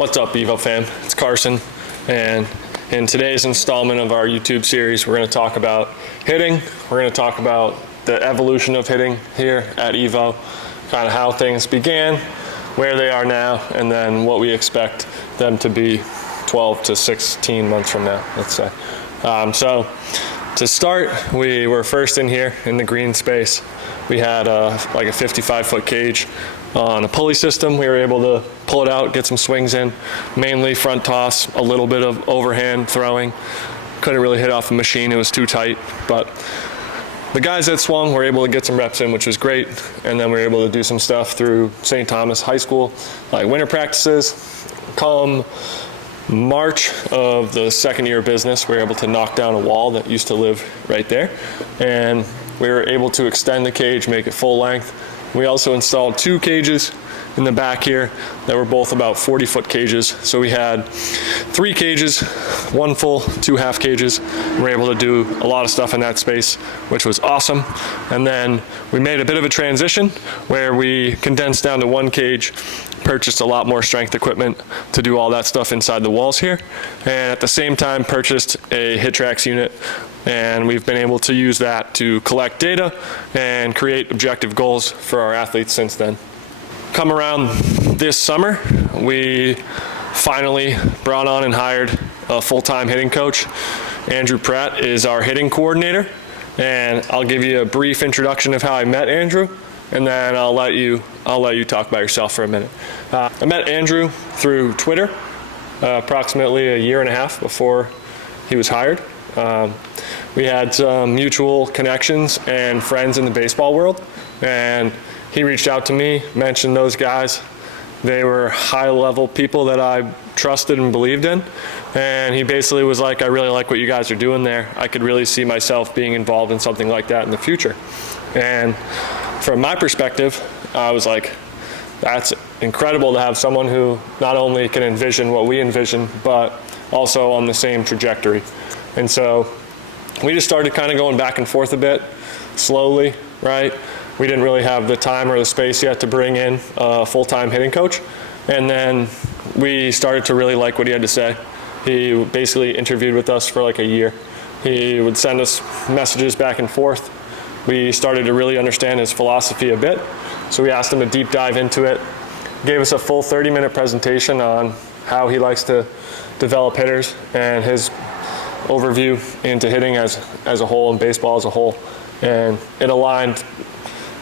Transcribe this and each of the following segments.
What's up, Evo fam? It's Carson, and in today's installment of our YouTube series, we're going to talk about hitting. We're going to talk about the evolution of hitting here at Evo, kind of how things began, where they are now, and then what we expect them to be 12 to 16 months from now, let's say. So to start, we were first in here in the green space. We had like a 55-foot cage on a pulley system. We were able to pull it out, get some swings in, mainly front toss, a little bit of overhand throwing. Couldn't really hit off the machine, it was too tight, but the guys that swung were able to get some reps in, which was great, and then we were able to do some stuff through St. Thomas High School, like winter practices. Come March of the second year of business, we were able to knock down a wall that used to live right there, and we were able to extend the cage, make it full length. We also installed 2 cages in the back here that were both about 40-foot cages. So we had 3 cages, 1 full, 2 half cages. We were able to do a lot of stuff in that space, which was awesome. And then we made a bit of a transition where we condensed down to 1 cage, purchased a lot more strength equipment to do all that stuff inside the walls here, and at the same time purchased a HitTrax unit, and we've been able to use that to collect data and create objective goals for our athletes since then. Come around this summer, we finally brought on and hired a full-time hitting coach. Andrew Pratt is our hitting coordinator, and I'll give you a brief introduction of how I met Andrew, and then I'll let you talk about yourself for a minute. I met Andrew through Twitter approximately a year and a half before he was hired. We had some mutual connections and friends in the baseball world, and he reached out to me, mentioned those guys. They were high-level people that I trusted and believed in, and he basically was like, I really like what you guys are doing there. I could really see myself being involved in something like that in the future. And from my perspective, I was like, that's incredible to have someone who not only can envision what we envision, but also on the same trajectory. And so we just started kind of going back and forth a bit, slowly, right? We didn't really have the time or the space yet to bring in a full-time hitting coach. And then we started to really like what he had to say. He basically interviewed with us for like a year. He would send us messages back and forth. We started to really understand his philosophy a bit. So we asked him to deep dive into it, gave us a full 30-minute presentation on how he likes to develop hitters and his overview into hitting as a whole and baseball as a whole. And it aligned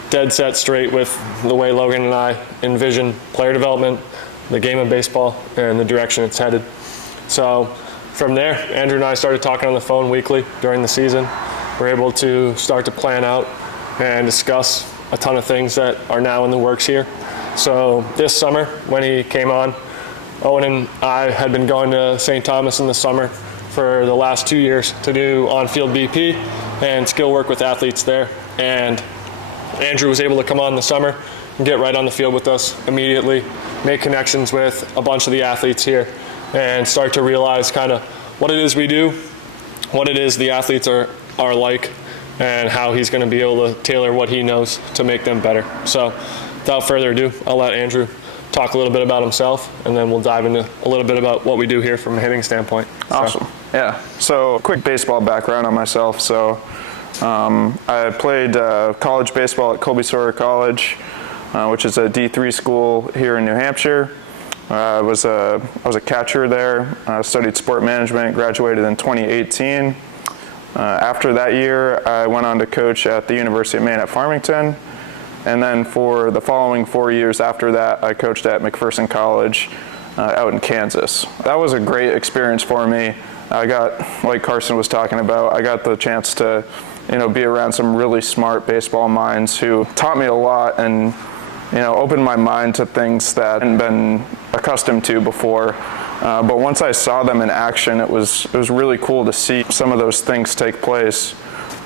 dead set straight with the way Logan and I envision player development, the game of baseball, and the direction it's headed. So from there, Andrew and I started talking on the phone weekly during the season. We're able to start to plan out and discuss a ton of things that are now in the works here. So this summer, when he came on, Owen and I had been going to St. Thomas in the summer for the last 2 years to do on-field BP and skill work with athletes there. And Andrew was able to come on in the summer and get right on the field with us immediately, make connections with a bunch of the athletes here, and start to realize kind of what it is we do, what it is the athletes are like, and how he's going to be able to tailor what he knows to make them better. So without further ado, I'll let Andrew talk a little bit about himself, and then we'll dive into a little bit about what we do here from a hitting standpoint. Awesome. Yeah. So quick baseball background on myself. So I played college baseball at Colby Sawyer College, which is a D3 school here in New Hampshire. I was a catcher there. Studied sport management. Graduated in 2018. After that year, I went on to coach at the University of Maine at Farmington. And then for the following 4 years after that, I coached at McPherson College out in Kansas. That was a great experience for me. I got, like Carson was talking about, I got the chance to, be around some really smart baseball minds who taught me a lot and, opened my mind to things that I hadn't been accustomed to before. But once I saw them in action, it was really cool to see some of those things take place.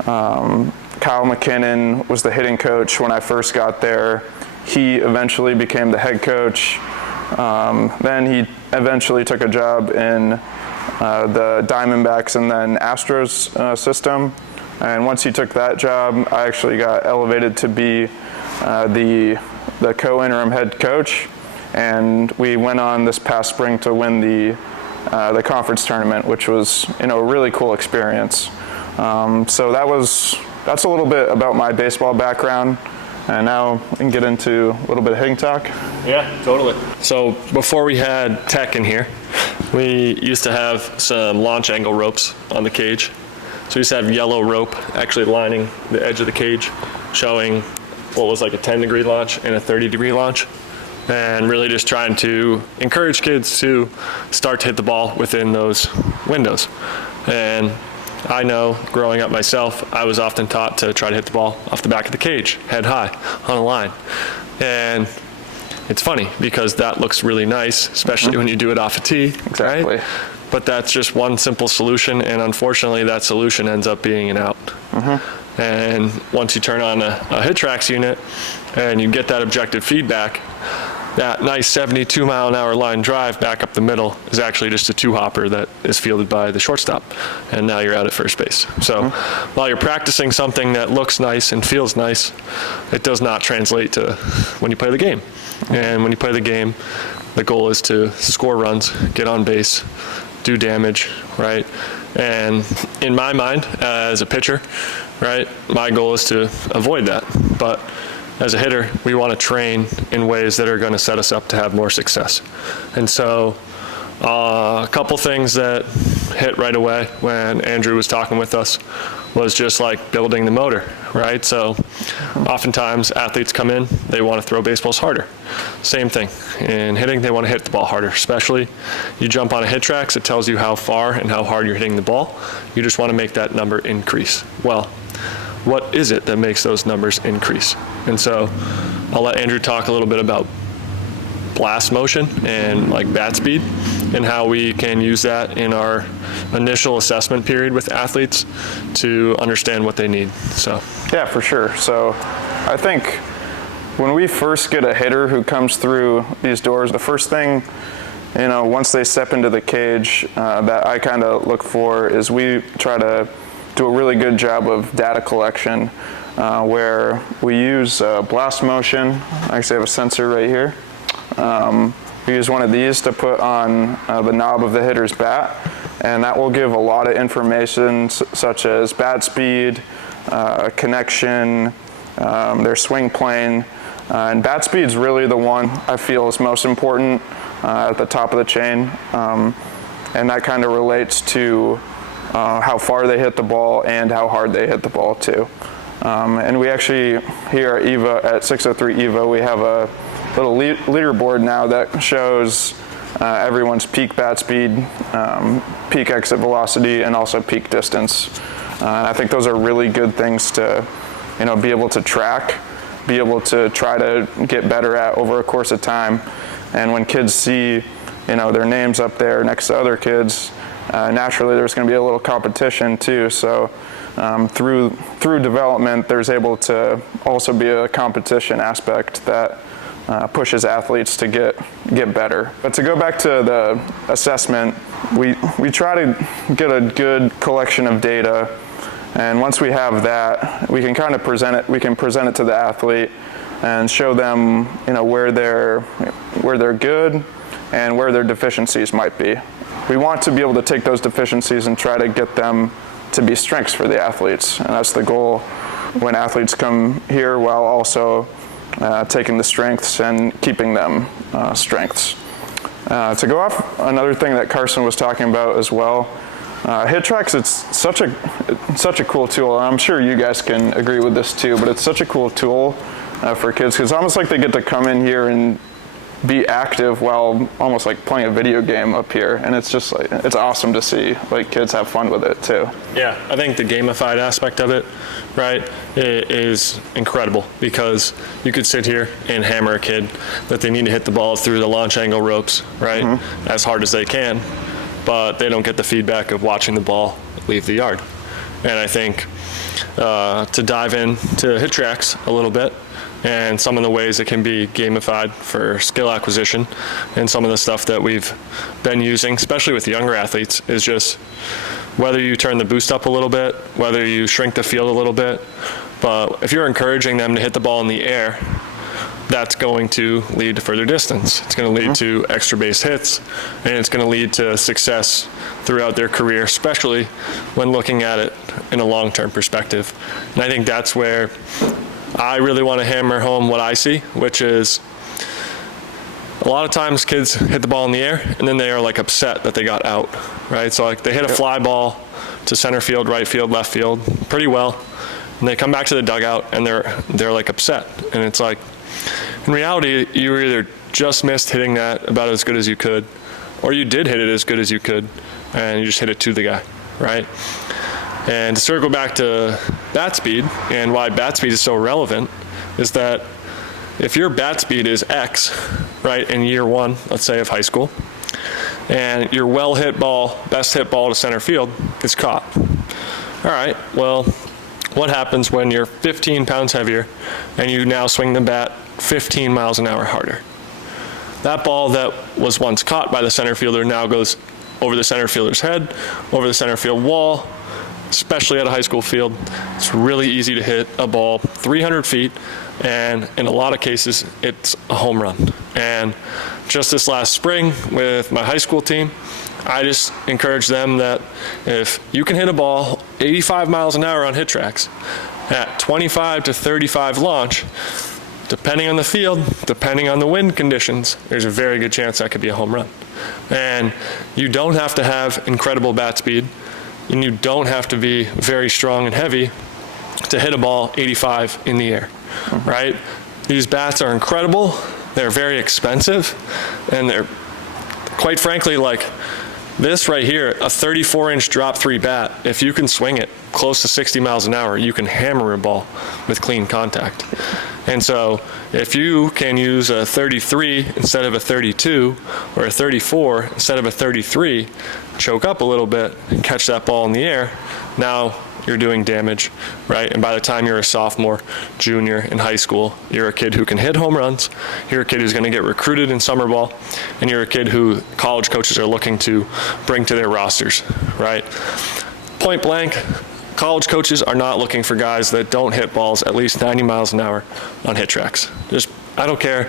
Kyle McKinnon was the hitting coach when I first got there. He eventually became the head coach. Then he eventually took a job in the Diamondbacks and then Astros system. And once he took that job, I actually got elevated to be the co-interim head coach. and we went on this past spring to win the conference tournament, which was a really cool experience. So that's a little bit about my baseball background. And now we can get into a little bit of hitting talk. Yeah, totally. So before we had tech in here, we used to have some launch angle ropes on the cage. So we used to have yellow rope actually lining the edge of the cage, showing what was like a 10-degree launch and a 30-degree launch, and really just trying to encourage kids to start to hit the ball within those windows. And I know, growing up myself, I was often taught to try to hit the ball off the back of the cage, head high, on a line. And it's funny because that looks really nice, especially when you do it off a tee. Exactly. Right? But that's just one simple solution, and unfortunately that solution ends up being an out. And once you turn on a HitTrax unit and you get that objective feedback, that nice 72-mile-an-hour line drive back up the middle is actually just a two-hopper that is fielded by the shortstop, and now you're out at first base. So while you're practicing something that looks nice and feels nice, it does not translate to when you play the game. And when you play the game, the goal is to score runs, get on base, do damage, right? And in my mind, as a pitcher, right, my goal is to avoid that. But as a hitter, we want to train in ways that are going to set us up to have more success. And so a couple things that hit right away when Andrew was talking with us was just like building the motor, right? So oftentimes athletes come in, they want to throw baseballs harder. Same thing. In hitting, they want to hit the ball harder. Especially you jump on a HitTrax, it tells you how far and how hard you're hitting the ball. You just want to make that number increase. Well, what is it that makes those numbers increase? And so I'll let Andrew talk a little bit about blast motion and like bat speed and how we can use that in our initial assessment period with athletes to understand what they need. So yeah, for sure. So I think when we first get a hitter who comes through these doors, the first thing, once they step into the cage that I kind of look for is we try to do a really good job of data collection where we use blast motion. I actually have a sensor right here. We use one of these to put on the knob of the hitter's bat, and that will give a lot of information such as bat speed, connection, their swing plane. And bat speed is really the one I feel is most important at the top of the chain, and that kind of relates to how far they hit the ball and how hard they hit the ball too. And we actually, here at EVO, at 603 EVO, we have a little leaderboard now that shows everyone's peak bat speed, peak exit velocity, and also peak distance. And I think those are really good things to, be able to track, be able to try to get better at over a course of time. And when kids see, their names up there next to other kids, naturally there's going to be a little competition too. So through development, there's able to also be a competition aspect that pushes athletes to get better. But to go back to the assessment, we try to get a good collection of data, and once we have that, we can kind of present it. We can present it to the athlete and show them, where they're good and where their deficiencies might be. We want to be able to take those deficiencies and try to get them to be strengths for the athletes, and that's the goal when athletes come here, while also taking the strengths and keeping them strengths. To go off another thing that Carson was talking about as well, HitTrax, it's such a cool tool, and I'm sure you guys can agree with this too, but it's such a cool tool for kids, because it's almost like they get to come in here and be active while almost like playing a video game up here, and it's just like, it's awesome to see like kids have fun with it too. Yeah, I think the gamified aspect of it, right, is incredible, because you could sit here and hammer a kid that they need to hit the ball through the launch angle ropes, right, as hard as they can, but they don't get the feedback of watching the ball leave the yard. And I think to dive into HitTrax a little bit, and some of the ways it can be gamified for skill acquisition, and some of the stuff that we've been using, especially with younger athletes, is just whether you turn the boost up a little bit, whether you shrink the field a little bit, but if you're encouraging them to hit the ball in the air, that's going to lead to further distance. It's going to lead to extra base hits, and it's going to lead to success throughout their career, especially when looking at it in a long-term perspective. And I think that's where I really want to hammer home what I see, which is a lot of times kids hit the ball in the air and then they are like upset that they got out, right? So like they hit a fly ball to center field, right field, left field pretty well, and they come back to the dugout and they're like upset. And it's like, in reality, you either just missed hitting that about as good as you could, or you did hit it as good as you could and you just hit it to the guy, right? And to circle back to bat speed and why bat speed is so relevant is that if your bat speed is X, right, in year one, let's say, of high school, and your best hit ball to center field is caught. All right, well, what happens when you're 15 pounds heavier and you now swing the bat 15 miles an hour harder? That ball that was once caught by the center fielder now goes over the center fielder's head, over the center field wall, especially at a high school field. It's really easy to hit a ball 300 feet, and in a lot of cases, it's a home run. And just this last spring with my high school team, I just encourage them that if you can hit a ball 85 miles an hour on hit tracks at 25 to 35 launch, depending on the field, depending on the wind conditions, there's a very good chance that could be a home run. And you don't have to have incredible bat speed, and you don't have to be very strong and heavy to hit a ball 85 in the air, right? These bats are incredible, they're very expensive, and they're, quite frankly, like this right here, a 34-inch drop 3 bat, if you can swing it close to 60 miles an hour, you can hammer a ball with clean contact. And so if you can use a 33 instead of a 32, or a 34 instead of a 33, choke up a little bit and catch that ball in the air, now you're doing damage, right? And by the time you're a sophomore, junior in high school, you're a kid who can hit home runs, you're a kid who's going to get recruited in summer ball, and you're a kid who college coaches are looking to bring to their rosters, right? Point blank, college coaches are not looking for guys that don't hit balls at least 90 miles an hour on hit tracks. I don't care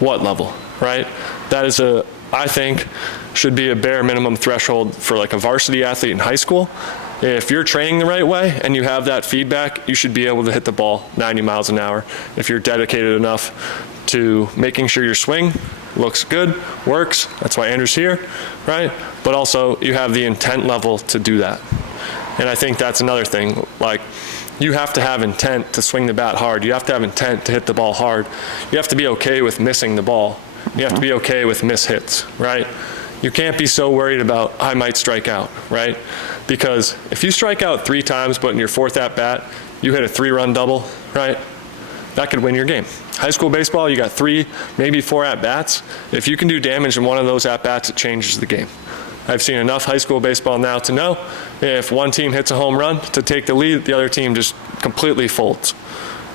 what level, right? That is I think, should be a bare minimum threshold for like a varsity athlete in high school. If you're training the right way and you have that feedback, you should be able to hit the ball 90 miles an hour if you're dedicated enough to making sure your swing looks good, works. That's why Andrew's here, right? But also you have the intent level to do that. And I think that's another thing. Like, you have to have intent to swing the bat hard. You have to have intent to hit the ball hard. You have to be okay with missing the ball. You have to be okay with miss hits, right? You can't be so worried about, I might strike out, right? Because if you strike out 3 times, but in your 4th at-bat, you hit a 3-run double, right? That could win your game. High school baseball, you got 3, maybe 4 at-bats. If you can do damage in one of those at-bats, it changes the game. I've seen enough high school baseball now to know if one team hits a home run to take the lead, the other team just completely folds.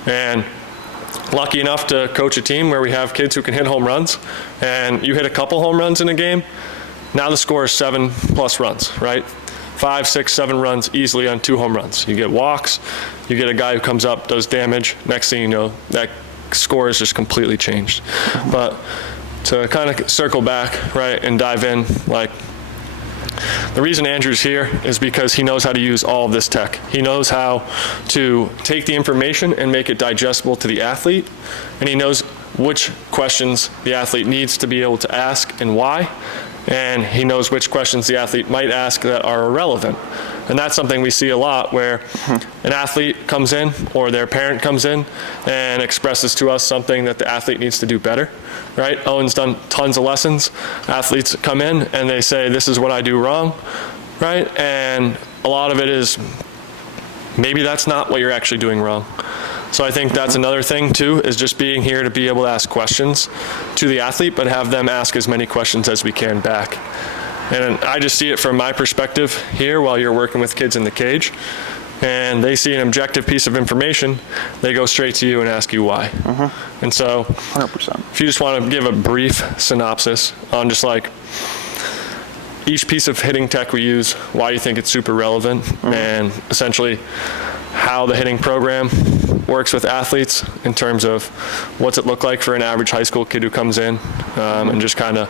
And lucky enough to coach a team where we have kids who can hit home runs, and you hit a couple home runs in a game, now the score is 7+ runs, right? 5, 6, 7 runs easily on 2 home runs. You get walks, you get a guy who comes up, does damage. Next thing you know, that score is just completely changed. But to kind of circle back, right, and dive in, like, the reason Andrew's here is because he knows how to use all of this tech. He knows how to take the information and make it digestible to the athlete, and he knows which questions the athlete needs to be able to ask and why, and he knows which questions the athlete might ask that are irrelevant. And that's something we see a lot, where an athlete comes in or their parent comes in and expresses to us something that the athlete needs to do better, right? Owen's done tons of lessons. Athletes come in and they say, this is what I do wrong, right? And a lot of it is, maybe that's not what you're actually doing wrong. So I think that's another thing too, is just being here to be able to ask questions to the athlete, but have them ask as many questions as we can back. And I just see it from my perspective here while you're working with kids in the cage, and they see an objective piece of information, they go straight to you and ask you why. And so 100%. if you just want to give a brief synopsis on just like each piece of hitting tech we use, why you think it's super relevant, and essentially how the hitting program works with athletes in terms of what's it look like for an average high school kid who comes in, and just kind of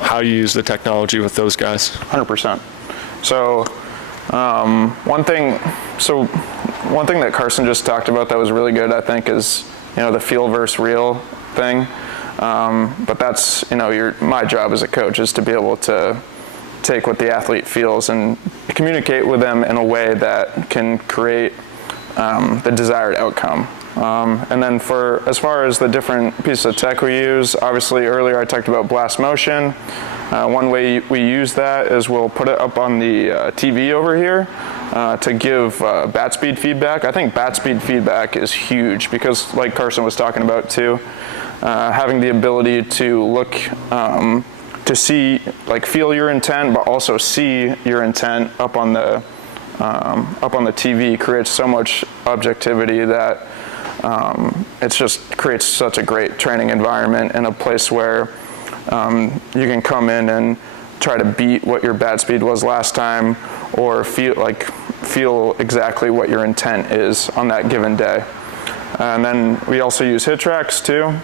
how you use the technology with those guys. 100%. So one thing that Carson just talked about that was really good, I think, is the feel versus real thing. But that's my job as a coach is to be able to take what the athlete feels and communicate with them in a way that can create the desired outcome. And then as far as the different pieces of tech we use, obviously earlier I talked about blast motion. One way we use that is we'll put it up on the TV over here to give bat speed feedback. I think bat speed feedback is huge because, like Carson was talking about too, having the ability to look, to see, like feel your intent, but also see your intent up on the TV creates so much objectivity that it just creates such a great training environment in a place where you can come in and try to beat what your bat speed was last time, or feel exactly what your intent is on that given day. And then we also use hit tracks too.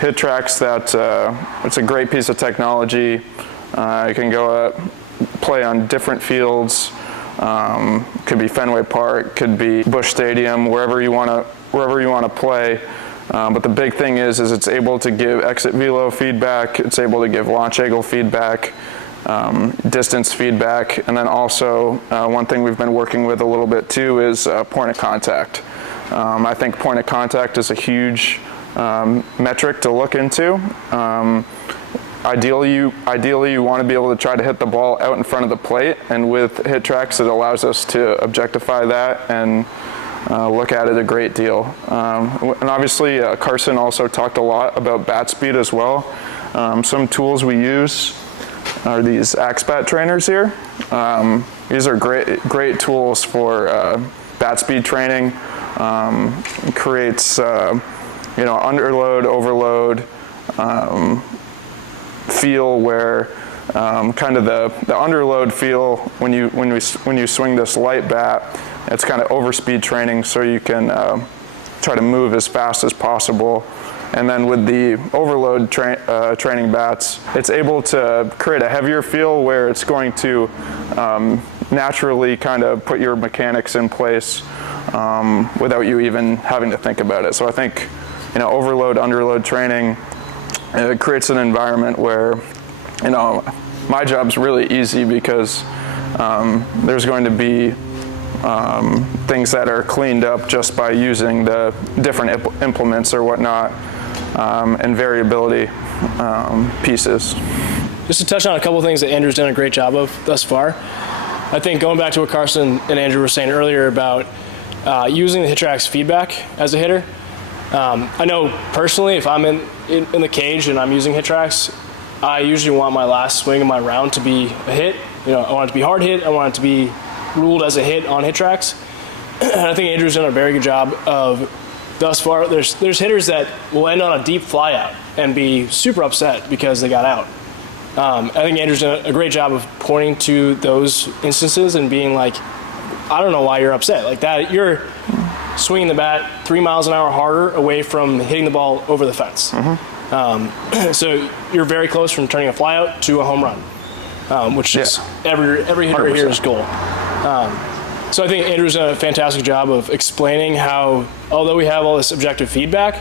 Hit tracks, it's a great piece of technology. You can go play on different fields. Could be Fenway Park, could be Busch Stadium, wherever you want to play. But the big thing is it's able to give exit velo feedback. It's able to give launch angle feedback, distance feedback, and then also one thing we've been working with a little bit too is point of contact. I think point of contact is a huge metric to look into. Ideally, you want to be able to try to hit the ball out in front of the plate, and with hit tracks, it allows us to objectify that and look at it a great deal. And obviously, Carson also talked a lot about bat speed as well. Some tools we use are these AXBAT trainers here. These are great tools for bat speed training. Creates underload, overload feel where kind of the underload feel when you swing this light bat, it's kind of overspeed training, so you can try to move as fast as possible. And then with the overload training bats, it's able to create a heavier feel where it's going to naturally kind of put your mechanics in place without you even having to think about it. So I think overload, underload training, it creates an environment where, my job's really easy because there's going to be things that are cleaned up just by using the different implements or whatnot, and variability pieces. Just to touch on a couple of things that Andrew's done a great job of thus far. I think going back to what Carson and Andrew were saying earlier about using the HitTrax feedback as a hitter. I know personally, if I'm in the cage and I'm using HitTrax, I usually want my last swing of my round to be a hit. I want it to be hard hit. I want it to be ruled as a hit on HitTrax. And I think Andrew's done a very good job of thus far. There's hitters that will end on a deep fly out and be super upset because they got out. I think Andrew's done a great job of pointing to those instances and being like, I don't know why you're upset. Like that, you're swinging the bat 3 miles an hour harder away from hitting the ball over the fence. Mm-hmm. So you're very close from turning a fly out to a home run, which is every hitter 100%. Here's goal. So I think Andrew's done a fantastic job of explaining how, although we have all this objective feedback,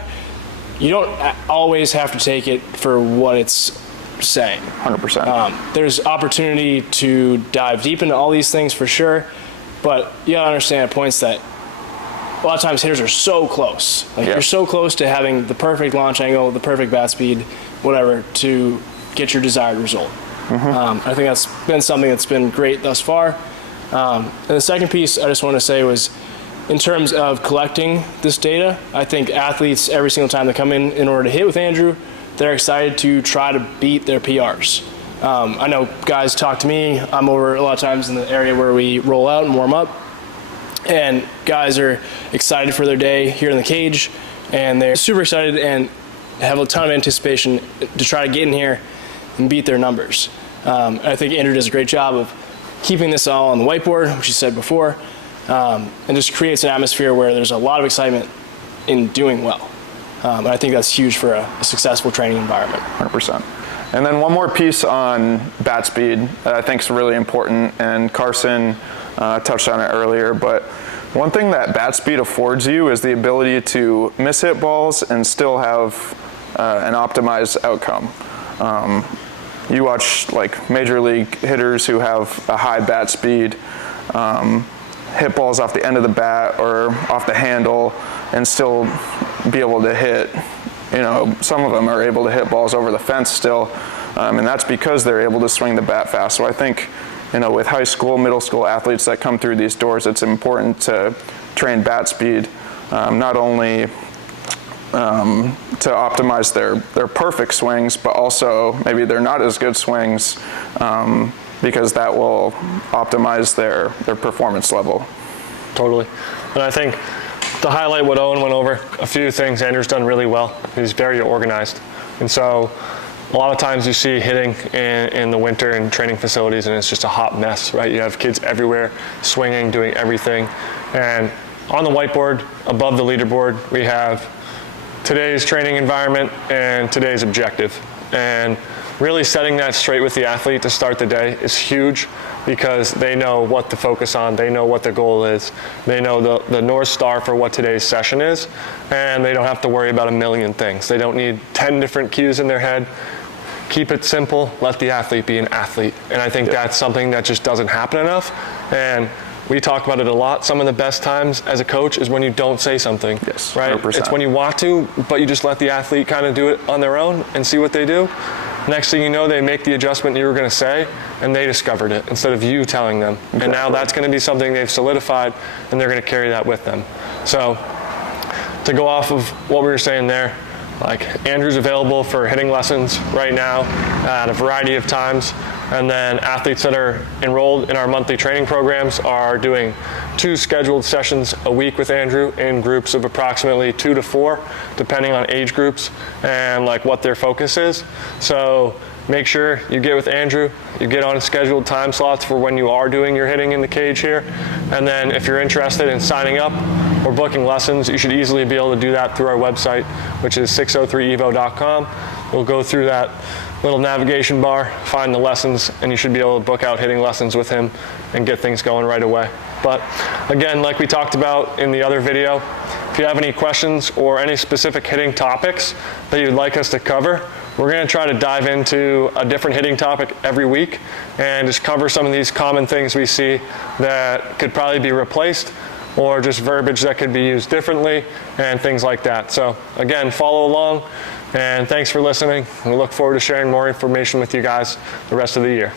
you don't always have to take it for what it's saying. 100%. There's opportunity to dive deep into all these things for sure, but you gotta understand at points that a lot of times hitters are so close. You're so close to having the perfect launch angle, the perfect bat speed, whatever, to get your desired result. Mm-hmm. I think that's been something that's been great thus far. And the second piece I just want to say was, in terms of collecting this data, I think athletes, every single time they come in order to hit with Andrew, they're excited to try to beat their PRs. I know guys talk to me. I'm over a lot of times in the area where we roll out and warm up, and guys are excited for their day here in the cage, and they're super excited and have a ton of anticipation to try to get in here and beat their numbers. I think Andrew does a great job of keeping this all on the whiteboard, which he said before, and just creates an atmosphere where there's a lot of excitement in doing well. And I think that's huge for a successful training environment. 100%. And then one more piece on bat speed that I think is really important, and Carson touched on it earlier, but one thing that bat speed affords you is the ability to miss hit balls and still have an optimized outcome. You watch like major league hitters who have a high bat speed, hit balls off the end of the bat or off the handle and still be able to hit. You know, some of them are able to hit balls over the fence still, and that's because they're able to swing the bat fast. So I think, you know, with high school, middle school athletes that come through these doors, it's important to train bat speed, not only to optimize their perfect swings, but also maybe they're not as good swings, because that will optimize their performance level. Totally. And I think to highlight what Owen went over, a few things Andrew's done really well. He's very organized. And so a lot of times you see hitting in the winter in training facilities and it's just a hot mess, right? You have kids everywhere swinging, doing everything. And on the whiteboard, above the leaderboard, we have today's training environment and today's objective. And really setting that straight with the athlete to start the day is huge, because they know what to focus on, they know what the goal is, they know the North Star for what today's session is, and they don't have to worry about a million things. They don't need 10 different cues in their head. Keep it simple, let the athlete be an athlete. And I think that's something that just doesn't happen enough. And we talk about it a lot. Some of the best times as a coach is when you don't say something, yes, right? 100%. It's when you want to, but you just let the athlete kind of do it on their own and see what they do. Next thing you know, they make the adjustment you were going to say, and they discovered it instead of you telling them. Exactly. And now that's going to be something they've solidified, and they're going to carry that with them. So to go off of what we were saying there, like Andrew's available for hitting lessons right now at a variety of times. And then athletes that are enrolled in our monthly training programs are doing 2 scheduled sessions a week with Andrew in groups of approximately 2 to 4, depending on age groups and like what their focus is. So make sure you get with Andrew, you get on scheduled time slots for when you are doing your hitting in the cage here. And then if you're interested in signing up or booking lessons, you should easily be able to do that through our website, which is 603evo.com. We'll go through that little navigation bar, find the lessons, and you should be able to book out hitting lessons with him and get things going right away. But again, like we talked about in the other video, if you have any questions or any specific hitting topics that you'd like us to cover, we're going to try to dive into a different hitting topic every week and just cover some of these common things we see that could probably be replaced, or just verbiage that could be used differently and things like that. So again, follow along, and thanks for listening. We look forward to sharing more information with you guys the rest of the year.